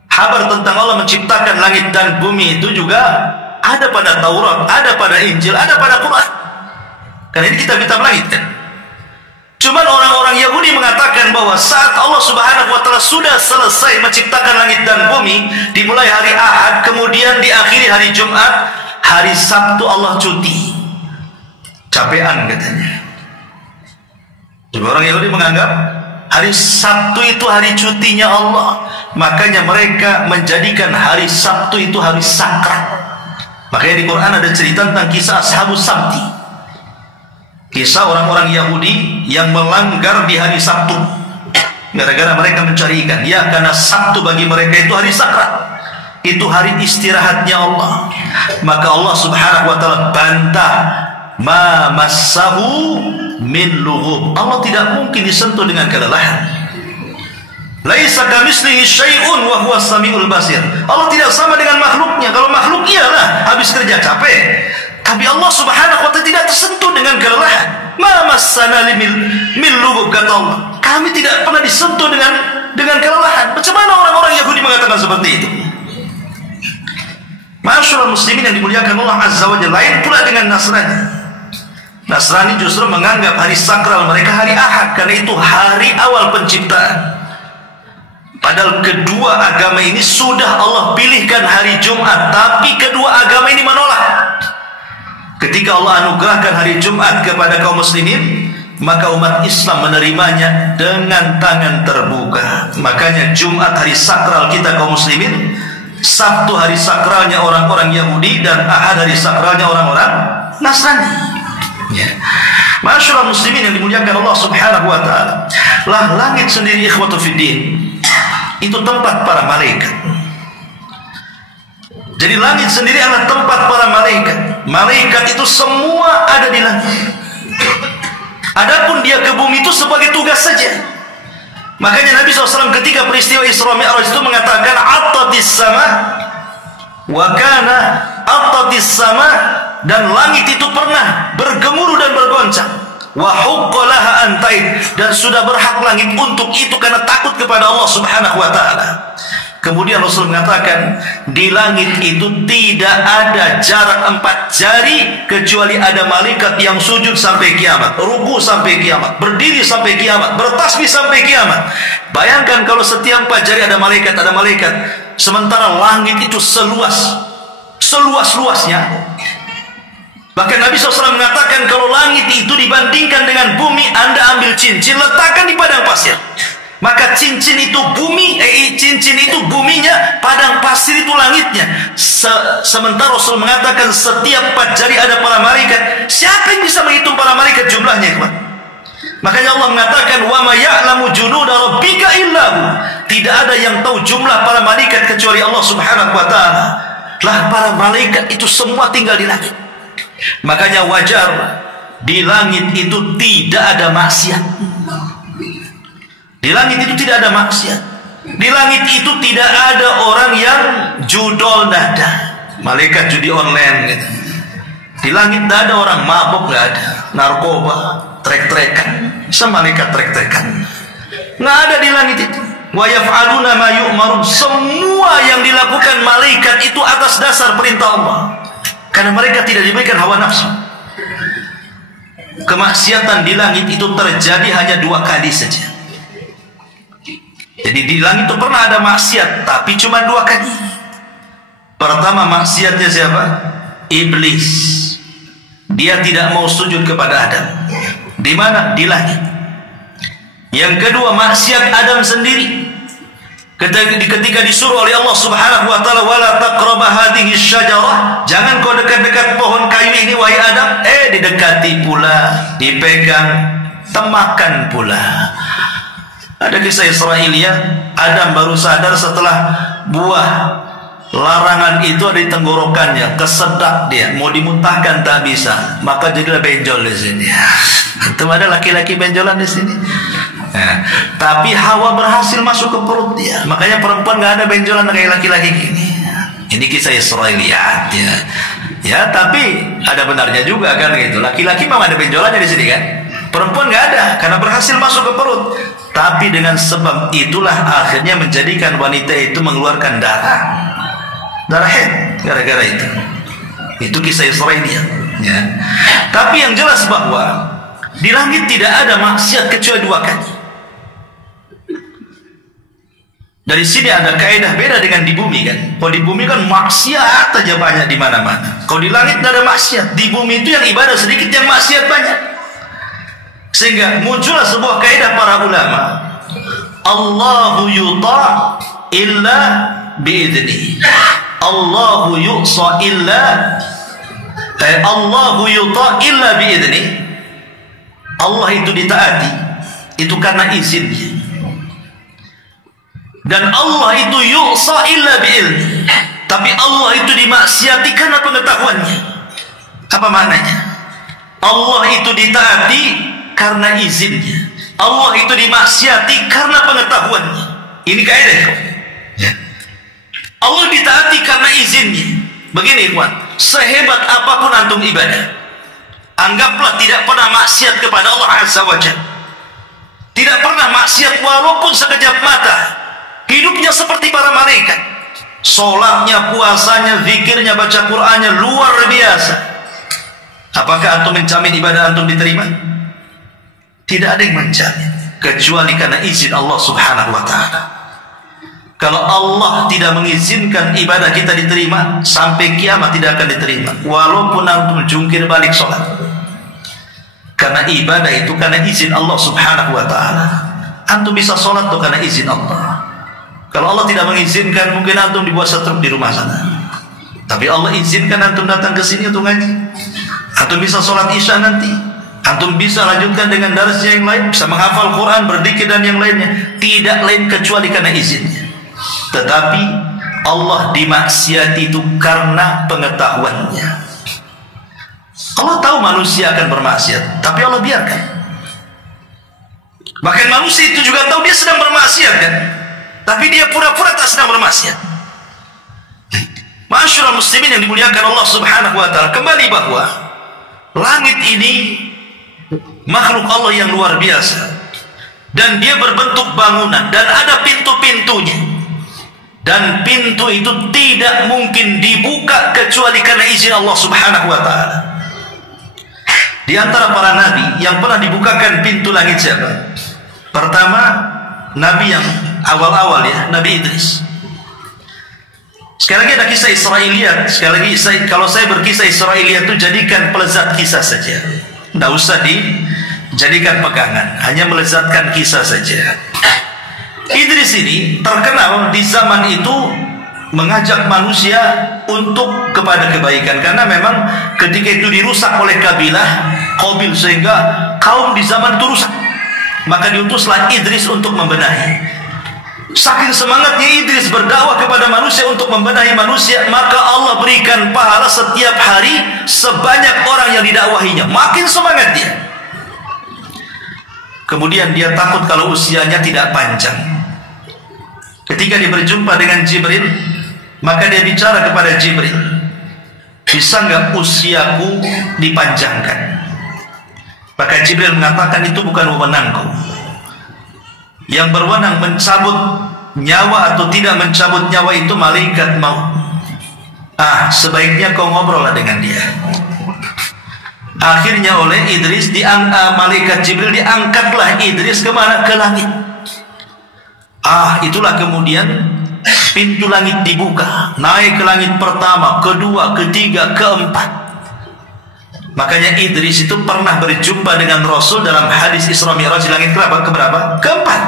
kabar tentang Allah menciptakan langit dan bumi itu juga ada pada Taurat, ada pada Injil, ada pada Quran. Karena ini kitab-kitab langit kan. Cuman orang-orang Yahudi mengatakan bahwa saat Allah Subhanahu wa taala sudah selesai menciptakan langit dan bumi, dimulai hari Ahad, kemudian diakhiri hari Jumat, hari Sabtu Allah cuti. Capean katanya. Jadi orang Yahudi menganggap hari Sabtu itu hari cutinya Allah. Makanya mereka menjadikan hari Sabtu itu hari sakral. Makanya di Quran ada cerita tentang kisah Ashabus Sabti. Kisah orang-orang Yahudi yang melanggar di hari Sabtu gara-gara mereka mencari ikan. Ya, karena Sabtu bagi mereka itu hari sakral, itu hari istirahatnya Allah. Maka Allah Subhanahu wa taala bantah, ma massahu min lughub. Allah tidak mungkin disentuh dengan kelelahan. Laisa kamitslihi syai'un wa huwas samiul basir. Allah tidak sama dengan makhluknya. Kalau makhluk iyalah habis kerja capek. Tapi Allah Subhanahu wa taala tidak tersentuh dengan kelelahan. Ma massana min lughub, kata Allah. Kami tidak pernah disentuh dengan kelelahan. Bagaimana orang-orang Yahudi mengatakan seperti itu? Masyaallah muslimin yang dimuliakan Allah Azza wa Jalla. Lain pula dengan Nasrani. Nasrani justru menganggap hari sakral mereka hari Ahad, karena itu hari awal penciptaan. Padahal kedua agama ini sudah Allah pilihkan hari Jumat, tapi kedua agama ini menolak. Ketika Allah anugerahkan hari Jumat kepada kaum muslimin, maka umat Islam menerimanya dengan tangan terbuka. Makanya Jumat hari sakral kita kaum muslimin, Sabtu hari sakralnya orang-orang Yahudi, dan Ahad hari sakralnya orang-orang Nasrani. Ya. Masyaallah muslimin yang dimuliakan Allah Subhanahu wa taala. Lah langit sendiri ikhwatu fiddin, itu tempat para malaikat. Jadi langit sendiri adalah tempat para malaikat. Malaikat itu semua ada di langit. Adapun dia ke bumi itu sebagai tugas saja. Makanya Nabi SAW ketika peristiwa Isra Mi'raj itu mengatakan attatis sama wa kana attatis sama, dan langit itu pernah bergemuruh dan bergoncang. Wa huqqalaha antaid, dan sudah berhak langit untuk itu karena takut kepada Allah Subhanahu wa taala. Kemudian Rasul mengatakan, di langit itu tidak ada jarak 4 jari kecuali ada malaikat yang sujud sampai kiamat, ruku sampai kiamat, berdiri sampai kiamat, bertasbih sampai kiamat. Bayangkan kalau setiap 4 jari ada malaikat, sementara langit itu seluas-luasnya. Bahkan Nabi SAW mengatakan, kalau langit itu dibandingkan dengan bumi, Anda ambil cincin, letakkan di padang pasir. Maka cincin itu buminya, padang pasir itu langitnya. Sementara Rasul mengatakan setiap 4 jari ada para malaikat. Siapa yang bisa menghitung para malaikat jumlahnya, kawan? Makanya Allah mengatakan, wa ma ya'lamu junuda rabbika illa hu. Tidak ada yang tahu jumlah para malaikat kecuali Allah Subhanahu wa taala. Lah para malaikat itu semua tinggal di langit. Makanya wajar di langit itu tidak ada maksiat. Di langit itu tidak ada maksiat. Di langit itu tidak ada orang yang judol nada, malaikat judi online gitu. Di langit tidak ada orang mabuk, nggak ada narkoba, trek-trekan, malaikat trek-trekan, nggak ada di langit itu. Wa yaf'aluna ma yu'marun, semua yang dilakukan malaikat itu atas dasar perintah Allah, karena mereka tidak diberikan hawa nafsu. Kemaksiatan di langit itu terjadi hanya 2 kali saja. Jadi di langit itu pernah ada maksiat, tapi cuma 2 kali. Pertama maksiatnya siapa? Iblis. Dia tidak mau sujud kepada Adam. Di mana? Di langit. Yang kedua maksiat Adam sendiri. Ketika disuruh oleh Allah Subhanahu wa taala, wala taqrabu hadhihi syajarah, jangan kau dekat-dekat pohon kayu ini wahai Adam. Didekati pula, dipegang, temakan pula. Ada kisah Israiliyah, Adam baru sadar setelah buah larangan itu ada di tenggorokannya, kesedak dia, mau dimuntahkan tak bisa, maka jadilah benjol di sini. Itu ada laki-laki benjolan di sini. Nah, tapi Hawa berhasil masuk ke perut dia, makanya perempuan nggak ada benjolan kayak laki-laki gini. Ini kisah Israiliyat ya. Ya, tapi ada benarnya juga kan gitu. Laki-laki memang ada benjolannya di sini kan. Perempuan nggak ada karena berhasil masuk ke perut. Tapi dengan sebab itulah akhirnya menjadikan wanita itu mengeluarkan darah haid gara-gara itu. Itu kisah Israiliyat. Ya. Tapi yang jelas bahwa di langit tidak ada maksiat kecuali 2 kali. Dari sini ada kaidah beda dengan di bumi kan. Kalau di bumi kan maksiat aja banyak di mana-mana. Kalau di langit tidak ada maksiat. Di bumi itu yang ibadah sedikit, yang maksiat banyak. Sehingga muncullah sebuah kaidah para ulama. Allahu yuta' illa bi'idni. Allahu yu'sa illa Allahu yuta' illa bi'idni. Allah itu ditaati itu karena izinnya. Dan Allah itu yu'sa illa bi'ilmi. Tapi Allah itu dimaksiati karena pengetahuannya. Apa maknanya? Allah itu ditaati karena izinnya. Allah itu dimaksiati karena pengetahuannya. Ini kaidah. Ya. Allah ditaati karena izinnya. Begini ikhwan, sehebat apapun antum ibadah, anggaplah tidak pernah maksiat kepada Allah Azza wa Jalla. Tidak pernah maksiat walaupun sekejap mata. Hidupnya seperti para malaikat. Sholatnya, puasanya, zikirnya, baca Qur'annya luar biasa. Apakah antum menjamin ibadah antum diterima? Tidak ada yang menjamin kecuali karena izin Allah Subhanahu wa ta'ala. Kalau Allah tidak mengizinkan ibadah kita diterima, sampai kiamat tidak akan diterima, walaupun antum jungkir balik sholat. Karena ibadah itu karena izin Allah Subhanahu wa ta'ala. Antum bisa sholat itu karena izin Allah. Kalau Allah tidak mengizinkan, mungkin antum dibuat setruk di rumah sana. Tapi Allah izinkan antum datang ke sini untuk ngaji. Antum bisa sholat isya nanti. Antum bisa lanjutkan dengan darasnya yang lain, bisa menghafal Quran, berzikir dan yang lainnya. Tidak lain kecuali karena izinnya. Tetapi Allah dimaksiati itu karena pengetahuannya. Allah tahu manusia akan bermaksiat, tapi Allah biarkan. Bahkan manusia itu juga tahu dia sedang bermaksiat kan, tapi dia pura-pura tak sedang bermaksiat. Ma'asyiral muslimin yang dimuliakan Allah Subhanahu wa ta'ala, kembali bahwa langit ini makhluk Allah yang luar biasa, dan dia berbentuk bangunan dan ada pintu-pintunya. Dan pintu itu tidak mungkin dibuka kecuali karena izin Allah Subhanahu wa ta'ala. Di antara para nabi yang pernah dibukakan pintu langit siapa? Pertama, nabi yang awal-awal ya, Nabi Idris. Sekali lagi ada kisah Israiliyat. Sekali lagi kalau saya berkisah Israiliyat itu jadikan pelezat kisah saja. Tidak usah dijadikan pegangan, hanya melezatkan kisah saja. Idris ini terkenal di zaman itu mengajak manusia untuk kepada kebaikan, karena memang ketika itu dirusak oleh kabilah Qabil sehingga kaum di zaman itu rusak. Maka diutuslah Idris untuk membenahi. Saking semangatnya Idris berdakwah kepada manusia untuk membenahi manusia, maka Allah berikan pahala setiap hari sebanyak orang yang didakwahinya. Makin semangat dia. Kemudian dia takut kalau usianya tidak panjang. Ketika dia berjumpa dengan Jibril, maka dia bicara kepada Jibril, bisa nggak usiaku dipanjangkan? Maka Jibril mengatakan, itu bukan wewenangku. Yang berwenang mencabut nyawa atau tidak mencabut nyawa itu malaikat maut. Sebaiknya kau ngobrol dengan dia. Akhirnya oleh Idris malaikat Jibril diangkatlah Idris kemana? Ke langit. Itulah kemudian pintu langit dibuka, naik ke langit pertama, kedua, ketiga, keempat. Makanya Idris itu pernah berjumpa dengan Rasul dalam hadis Isra Mi'raj di langit keberapa? Keempat.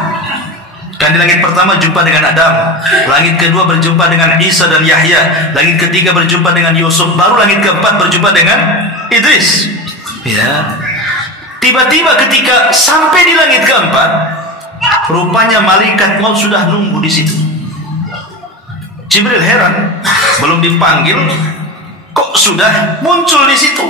Dan di langit pertama jumpa dengan Adam, langit kedua berjumpa dengan Isa dan Yahya, langit ketiga berjumpa dengan Yusuf, baru langit keempat berjumpa dengan Idris. Ya. Tiba-tiba ketika sampai di langit keempat, rupanya malaikat maut sudah nunggu di situ. Jibril heran, belum dipanggil kok sudah muncul di situ.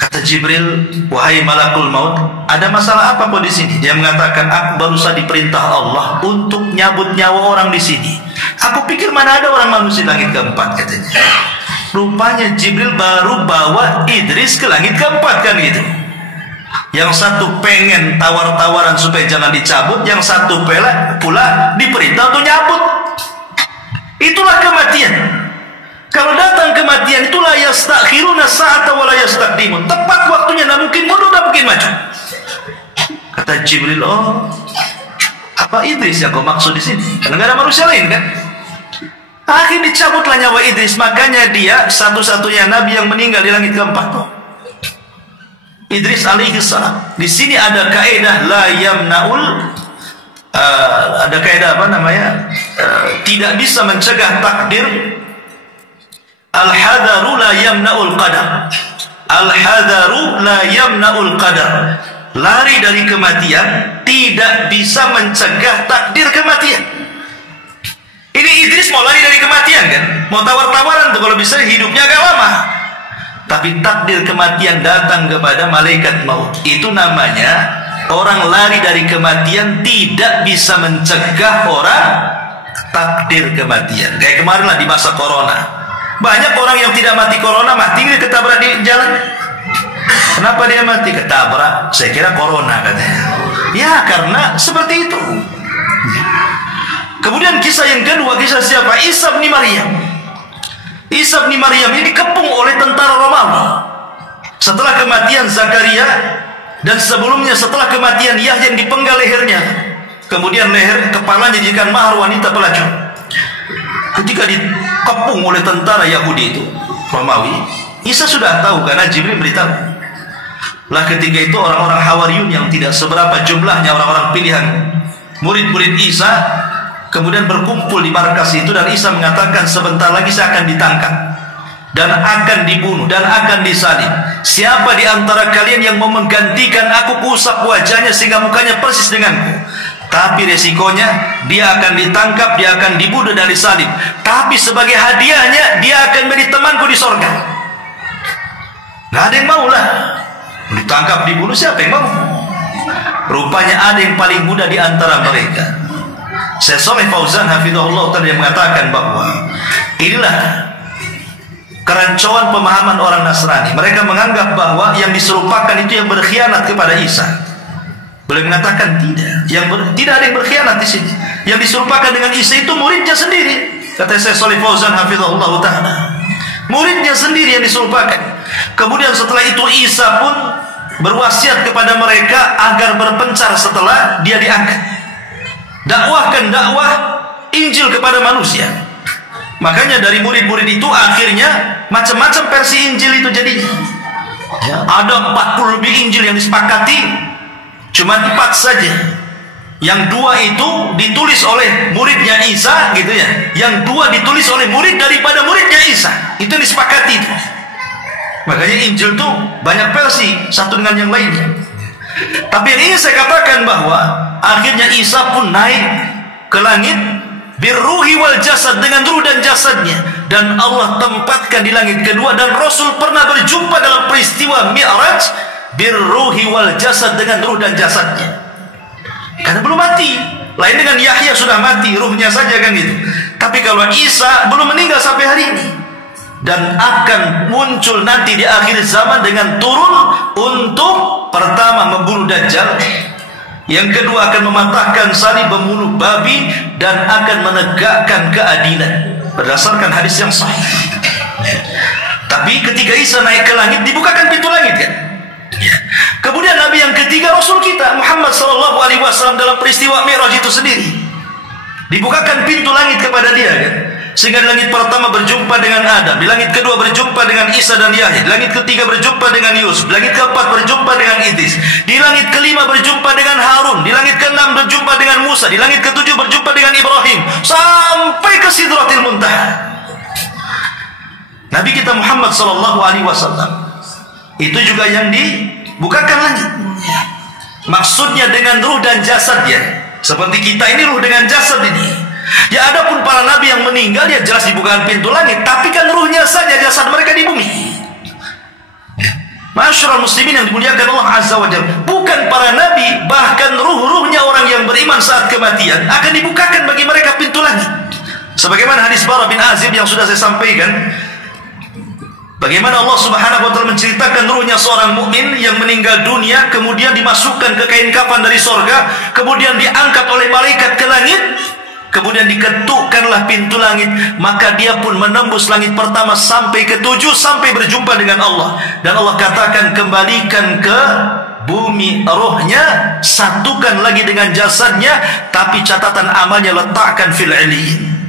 Kata Jibril, wahai malakul maut, ada masalah apa kok di sini? Dia mengatakan, aku baru saja diperintah Allah untuk nyabut nyawa orang di sini. Aku pikir mana ada orang manusia langit keempat, katanya. Rupanya Jibril baru bawa Idris ke langit keempat kan gitu. Yang satu pengen tawar-tawaran supaya jangan dicabut, yang satu pula diperintah untuk nyabut. Itulah kematian. Kalau datang kematian itu la yastakhiruna sa'ata wa la yastaqdimun. Tepat waktunya, tidak mungkin mundur, tidak mungkin maju. Kata Jibril, oh, apa Idris yang kau maksud di sini? Karena nggak ada manusia lain kan? Akhirnya dicabutlah nyawa Idris. Makanya dia satu-satunya nabi yang meninggal di langit keempat. Idris alaihi salam. Di sini ada kaidah la yamnaul, ada kaidah apa namanya? Tidak bisa mencegah takdir. Al-hadaru la yamnaul qadar. Al-hadaru la yamnaul qadar. Lari dari kematian tidak bisa mencegah takdir kematian. Ini Idris mau lari dari kematian kan? Mau tawar-tawaran tuh kalau bisa hidupnya agak lama. Tapi takdir kematian datang kepada malaikat maut. Itu namanya orang lari dari kematian tidak bisa mencegah orang takdir kematian. Kayak kemarin lah di masa corona. Banyak orang yang tidak mati corona, mati dia ketabrak di jalan. Kenapa dia mati? Ketabrak. Saya kira corona katanya. Ya karena seperti itu. Kemudian kisah yang kedua, kisah siapa? Isa bin Maryam. Isa bin Maryam ini dikepung oleh tentara Romawi. Setelah kematian Zakaria dan sebelumnya setelah kematian Yahya yang dipenggal lehernya, kemudian leher kepalanya dijadikan mahar wanita pelacur. Ketika dikepung oleh tentara Yahudi itu Romawi, Isa sudah tahu karena Jibril beritahu. Lah ketika itu orang-orang Hawariyun yang tidak seberapa jumlahnya, orang-orang pilihan murid-murid Isa, kemudian berkumpul di markas itu dan Isa mengatakan sebentar lagi saya akan ditangkap dan akan dibunuh dan akan disalib. Siapa di antara kalian yang mau menggantikan aku, kuusap wajahnya sehingga mukanya persis denganku. Tapi resikonya dia akan ditangkap, dia akan dibunuh dan disalib. Tapi sebagai hadiahnya dia akan menjadi temanku di sorga. Nggak ada yang mau lah. Ditangkap, dibunuh, siapa yang mau? Rupanya ada yang paling muda di antara mereka. Syekh Shalih Fauzan hafizahullah ta'ala yang mengatakan bahwa inilah kerancuan pemahaman orang Nasrani. Mereka menganggap bahwa yang diserupakan itu yang berkhianat kepada Isa. Boleh mengatakan tidak. Tidak ada yang berkhianat di sini. Yang diserupakan dengan Isa itu muridnya sendiri. Kata Syekh Shalih Fauzan hafizahullah ta'ala. Muridnya sendiri yang diserupakan. Kemudian setelah itu Isa pun berwasiat kepada mereka agar berpencar setelah dia diangkat. Dakwahkan dakwah Injil kepada manusia. Makanya dari murid-murid itu akhirnya macam-macam versi Injil itu jadinya. Ada 40 lebih Injil yang disepakati, cuma 4 saja. Yang 2 itu ditulis oleh muridnya Isa gitu ya. Yang 2 ditulis oleh murid daripada muridnya Isa. Itu yang disepakati itu. Makanya Injil itu banyak versi satu dengan yang lainnya. Tapi yang ingin saya katakan bahwa akhirnya Isa pun naik ke langit birruhi wal jasad, dengan ruh dan jasadnya, dan Allah tempatkan di langit kedua. Dan Rasul pernah berjumpa dalam peristiwa Mi'raj birruhi wal jasad, dengan ruh dan jasadnya, karena belum mati. Lain dengan Yahya sudah mati, ruhnya saja kan gitu. Tapi kalau Isa belum meninggal sampai hari ini, dan akan muncul nanti di akhir zaman dengan turun untuk pertama membunuh Dajjal, yang kedua akan mematahkan salib, membunuh babi, dan akan menegakkan keadilan berdasarkan hadis yang sahih. Tapi ketika Isa naik ke langit, dibukakan pintu langit kan. Kemudian Nabi yang ketiga Rasul kita Muhammad SAW dalam peristiwa Mi'raj itu sendiri, dibukakan pintu langit kepada dia kan. Sehingga di langit pertama berjumpa dengan Adam, di langit kedua berjumpa dengan Isa dan Yahya, di langit ketiga berjumpa dengan Yusuf, di langit keempat berjumpa dengan Idris, di langit kelima berjumpa dengan Harun, di langit keenam berjumpa dengan Musa, di langit ketujuh berjumpa dengan Ibrahim, sampai ke Sidratil Muntaha. Nabi kita Muhammad SAW itu juga yang dibukakan langit. Maksudnya dengan ruh dan jasad ya. Seperti kita ini ruh dengan jasad ini. Ya adapun para nabi yang meninggal ya jelas dibukakan pintu langit, tapi kan ruhnya saja, jasad mereka di bumi. Masyarul muslimin yang dimuliakan Allah Azza wa Jalla, bukan para nabi, bahkan ruh-ruhnya orang yang beriman saat kematian akan dibukakan bagi mereka pintu langit. Sebagaimana hadis Bara bin Azib yang sudah saya sampaikan, bagaimana Allah Subhanahu wa taala menceritakan ruhnya seorang mukmin yang meninggal dunia, kemudian dimasukkan ke kain kafan dari sorga, kemudian diangkat oleh malaikat ke langit. Kemudian diketukkanlah pintu langit, maka dia pun menembus langit pertama sampai ke 7, sampai berjumpa dengan Allah. Dan Allah katakan, kembalikan ke bumi rohnya, satukan lagi dengan jasadnya, tapi catatan amalnya letakkan fil 'iliyyin.